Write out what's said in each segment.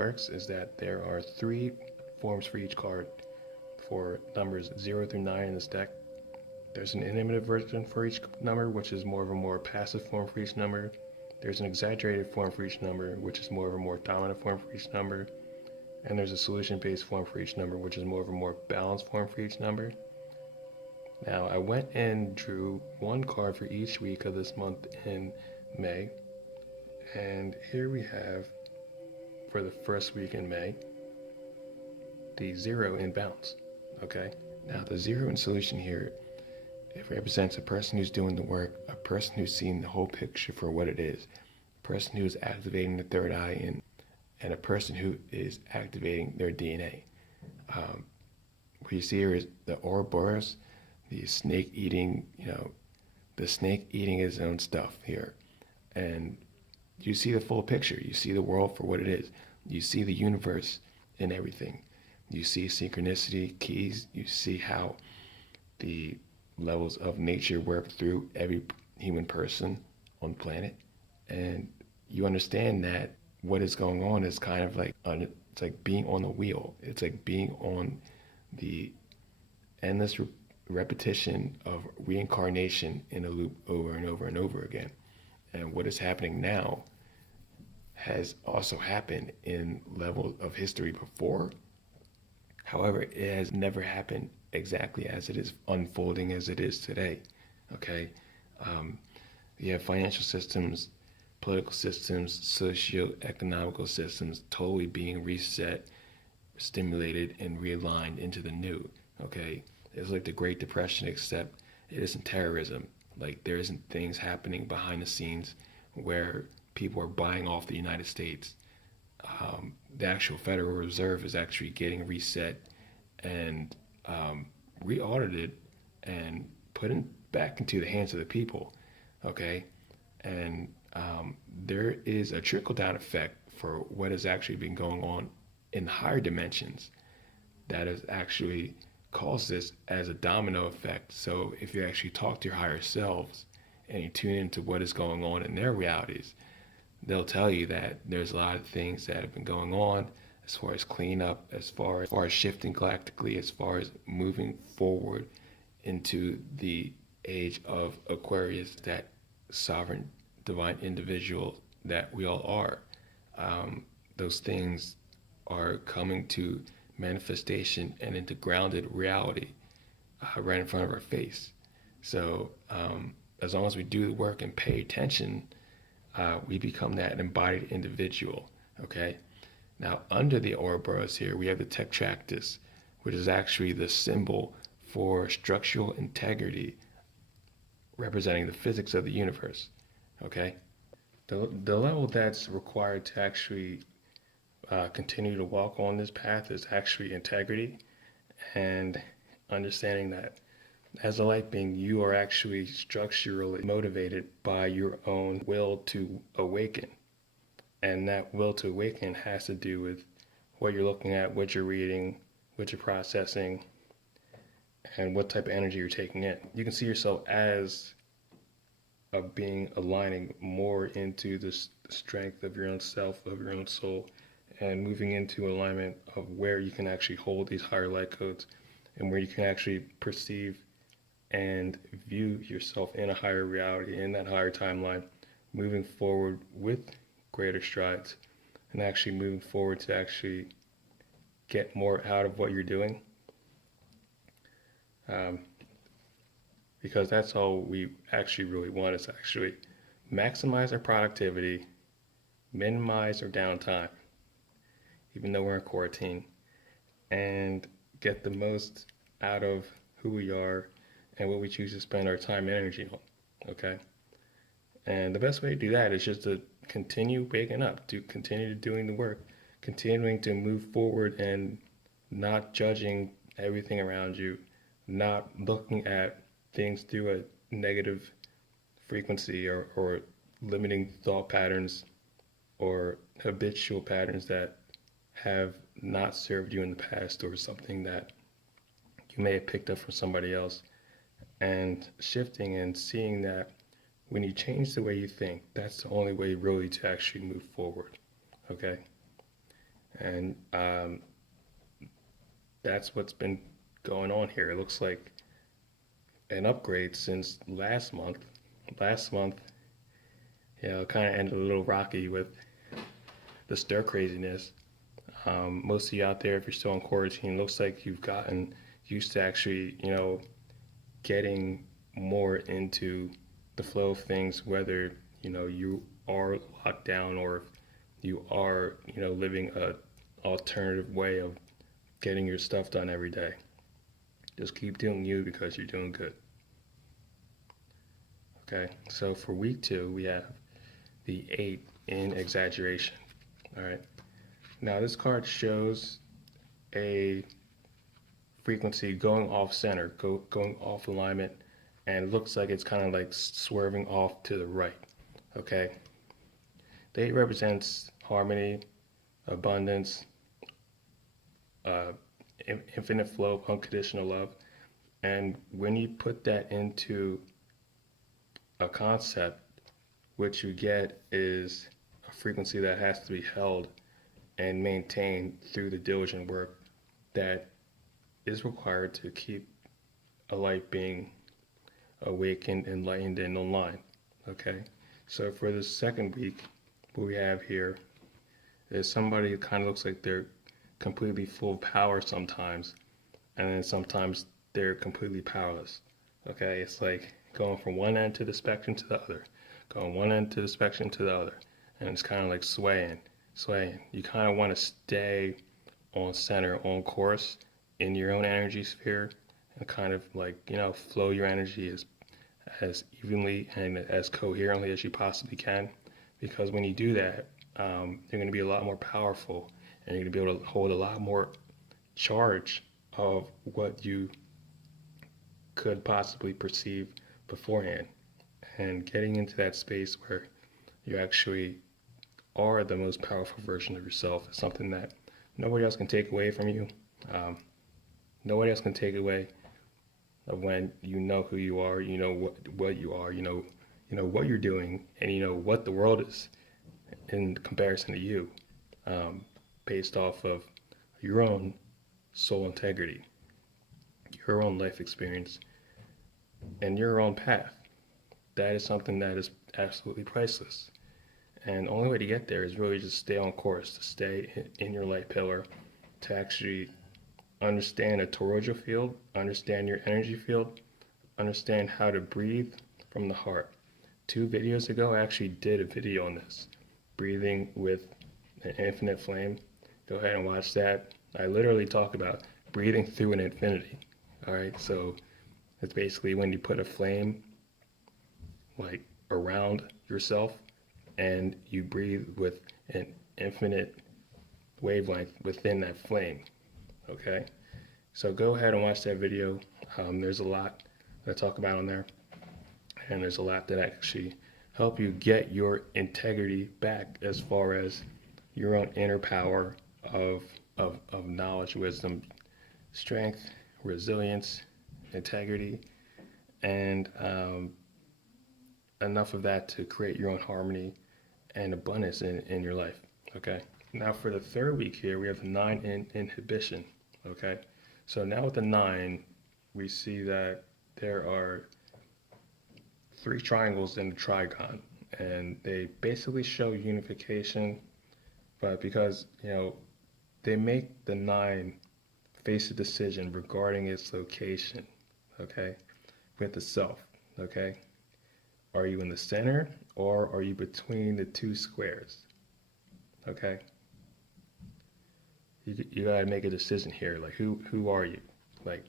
works is that there are 3 forms for each card for numbers 0 through 9 in this deck. There's an inimitive version for each number, which is more of a more passive form for each number. There's an exaggerated form for each number, which is more of a more dominant form for each number. And there's a solution-based form for each number, which is more of a more balanced form for each number. Now, I went and drew 1 card for each week of this month in May. And here we have, for the first week in May, the 0 in balance. Okay? Now, the 0 in solution here, it represents a person who's doing the work, a person who's seeing the whole picture for what it is, a person who is activating the third eye, and a person who is activating their DNA. What you see here is the Ouroboros, the snake eating, the snake eating his own stuff here. And you see the full picture. You see the world for what it is. You see the universe in everything. You see synchronicity, keys. You see how the levels of nature work through every human person on the planet. And you understand that what is going on is kind of like, it's like being on the wheel. It's like being on the endless repetition of reincarnation in a loop over and over and over again. And what is happening now has also happened in levels of history before. However, it has never happened exactly as it is unfolding as it is today. Okay, you have financial systems, political systems, socio-economical systems totally being reset, stimulated, and realigned into the new. Okay, it's like the Great Depression, except it isn't terrorism. Like, there isn't things happening behind the scenes where people are buying off the United States. The actual Federal Reserve is actually getting reset and re-audited and put back into the hands of the people. Okay, and there is a trickle-down effect for what has actually been going on in higher dimensions that has actually caused this as a domino effect. So if you actually talk to your higher selves and you tune into what is going on in their realities, they'll tell you that there's a lot of things that have been going on as far as cleanup, as far as shifting galactically, as far as moving forward into the age of Aquarius, that sovereign divine individual that we all are. Those things are coming to manifestation and into grounded reality right in front of our face. So as long as we do the work and pay attention, we become that embodied individual. Okay. Now, under the Ouroboros here, we have the Tetractys, which is actually the symbol for structural integrity, representing the physics of the universe. Okay. The level that's required to actually continue to walk on this path is actually integrity, and understanding that as a light being, you are actually structurally motivated by your own will to awaken. And that will to awaken has to do with what you're looking at, what you're reading, what you're processing, and what type of energy you're taking in. You can see yourself as a being aligning more into the strength of your own self, of your own soul, and moving into alignment of where you can actually hold these higher light codes and where you can actually perceive and view yourself in a higher reality, in that higher timeline, moving forward with greater strides, and actually moving forward to actually get more out of what you're doing. Because that's all we actually really want, is actually maximize our productivity, minimize our downtime, even though we're in quarantine, and get the most out of who we are and what we choose to spend our time and energy on. Okay? And the best way to do that is just to continue waking up, to continue doing the work, continuing to move forward and not judging everything around you, not looking at things through a negative frequency or limiting thought patterns or habitual patterns that have not served you in the past, or something that you may have picked up from somebody else, and shifting and seeing that when you change the way you think, that's the only way really to actually move forward. Okay? And that's what's been going on here. It looks like an upgrade since last month. Last month, kind of ended a little rocky with the stir craziness. Most of you out there, if you're still on quarantine, looks like you've gotten used to actually, getting more into the flow of things, whether, you are locked down or if you are, living a alternative way of getting your stuff done every day. Just keep doing you because you're doing good. Okay, so for week 2, we have the 8 in exaggeration. All right, now this card shows a frequency going off center, going off alignment, and it looks like it's kind of like swerving off to the right. Okay, the 8 represents harmony, abundance, uh, infinite flow of unconditional love. And when you put that into a concept, what you get is a frequency that has to be held and maintained through the diligent work that is required to keep a light being awakened, enlightened, and online. Okay, so for the second week, what we have here is somebody who kind of looks like they're completely full of power sometimes, and then sometimes they're completely powerless. Okay, it's like going from one end to the spectrum to the other, going one end to the spectrum to the other, and it's kind of like swaying. You kind of want to stay on center, on course in your own energy sphere, and kind of like, flow your energy as evenly and as coherently as you possibly can. Because when you do that, you're going to be a lot more powerful, and you're going to be able to hold a lot more charge of what you could possibly perceive beforehand. And getting into that space where you actually are the most powerful version of yourself is something that nobody else can take away from you. Nobody else can take away of when you know who you are, you know what you are, you know what you're doing, and you know what the world is in comparison to you, based off of your own soul integrity, your own life experience, and your own path. That is something that is absolutely priceless. And the only way to get there is really just stay on course, to stay in your light pillar, to actually understand a toroidal field, understand your energy field, understand how to breathe from the heart. 2 videos ago, I actually did a video on this, breathing with an infinite flame. Go ahead and watch that. I literally talk about breathing through an infinity. All right, so it's basically when you put a flame like around yourself and you breathe with an infinite wavelength within that flame. Okay, so go ahead and watch that video. There's a lot that I talk about on there, and there's a lot that actually help you get your integrity back as far as your own inner power of knowledge, wisdom, strength, resilience, integrity, and enough of that to create your own harmony and abundance in your life. Okay, now for the third week here, we have the 9 in inhibition. Okay, so now with the 9, we see that there are 3 triangles in the trigon, and they basically show unification, but because, they make the 9 face a decision regarding its location, okay, with the self, okay? Are you in the center, or are you between the 2 squares, okay? You gotta make a decision here, like who are you? Like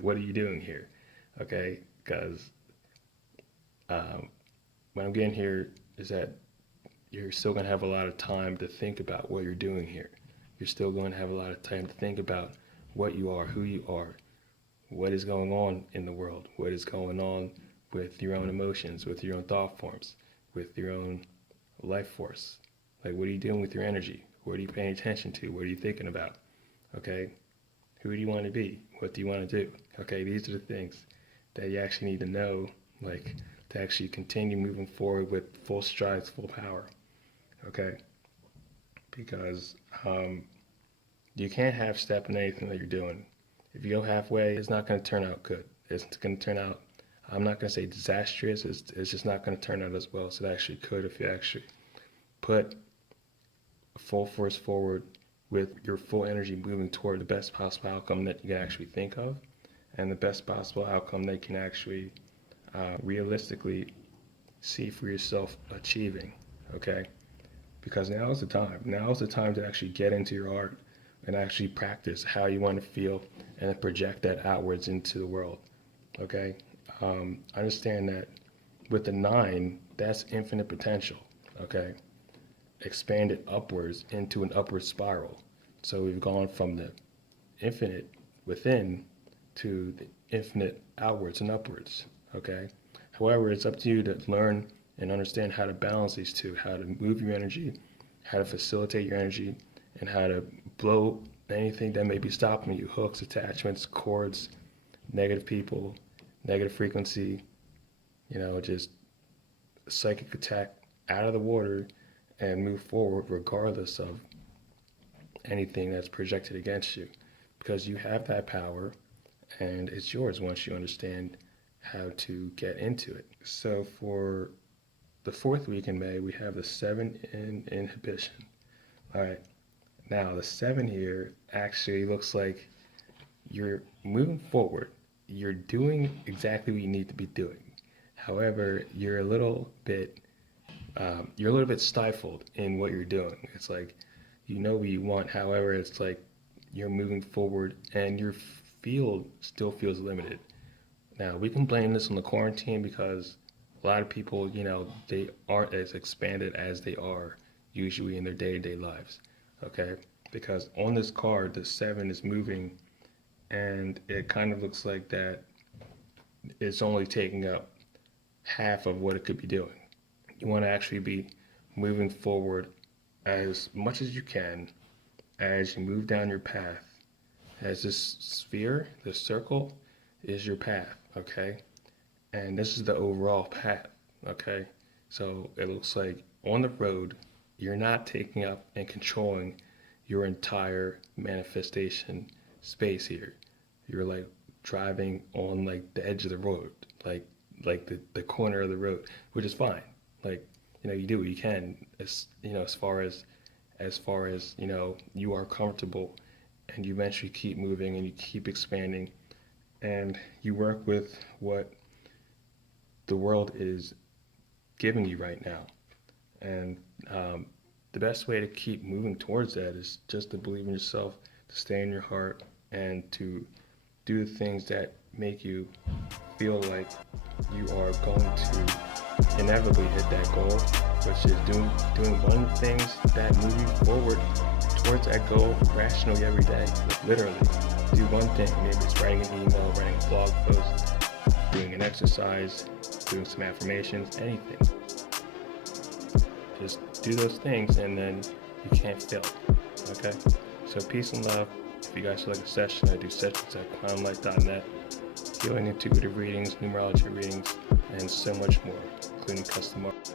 what are you doing here, okay? Because what I'm getting here is that you're still going to have a lot of time to think about what you're doing here. You're still going to have a lot of time to think about what you are, who you are, what is going on in the world, what is going on with your own emotions, with your own thought forms, with your own life force. Like, what are you doing with your energy? What are you paying attention to? What are you thinking about? Okay? Who do you want to be? What do you want to do? Okay, these are the things that you actually need to know, like, to actually continue moving forward with full strides, full power. Okay? Because You can't half step in anything that you're doing. If you go halfway, it's not going to turn out good. It's going to turn out, I'm not going to say disastrous, it's just not going to turn out as well as it actually could if you actually put full force forward with your full energy moving toward the best possible outcome that you can actually think of, and the best possible outcome that you can actually realistically see for yourself achieving, okay? Because now is the time. Now is the time to actually get into your art and actually practice how you want to feel and then project that outwards into the world, okay? Understand that with the 9, that's infinite potential, okay? Expand it upwards into an upward spiral. So we've gone from the infinite within to the infinite outwards and upwards, okay? However, it's up to you to learn and understand how to balance these two, how to move your energy, how to facilitate your energy, and how to blow anything that may be stopping you, hooks, attachments, cords, negative people, negative frequency, just psychic attack out of the water and move forward regardless of anything that's projected against you, because you have that power and it's yours once you understand how to get into it. So for the 4th week in May, we have the 7 in inhibition. All right, now the 7 here actually looks like you're moving forward. You're doing exactly what you need to be doing. However, you're a little bit stifled in what you're doing. It's like you know what you want. However, it's like you're moving forward and your field still feels limited. Now, we can blame this on the quarantine because a lot of people, they aren't as expanded as they are usually in their day-to-day lives, okay? Because on this card, the 7 is moving and it kind of looks like that it's only taking up half of what it could be doing. You want to actually be moving forward as much as you can as you move down your path. As this sphere, this circle, is your path, okay? And this is the overall path, okay? So it looks like on the road, you're not taking up and controlling your entire manifestation space here. You're like driving on like the edge of the road, like the corner of the road, which is fine. Like, you do what you can as far as you are comfortable, and you eventually keep moving and you keep expanding and you work with what the world is giving you right now. And the best way to keep moving towards that is just to believe in yourself, to stay in your heart, and to do the things that make you feel like you are going to inevitably hit that goal, which is doing one of the things that move you forward towards that goal rationally every day. Like literally, do one thing. Maybe it's writing an email, writing a blog post, doing an exercise, doing some affirmations, anything. Just do those things and then you can't fail. Okay? So peace and love. If you guys would like a session, I do sessions at quantumlight.net. Healing intuitive readings, numerology readings, and so much more, including custom art.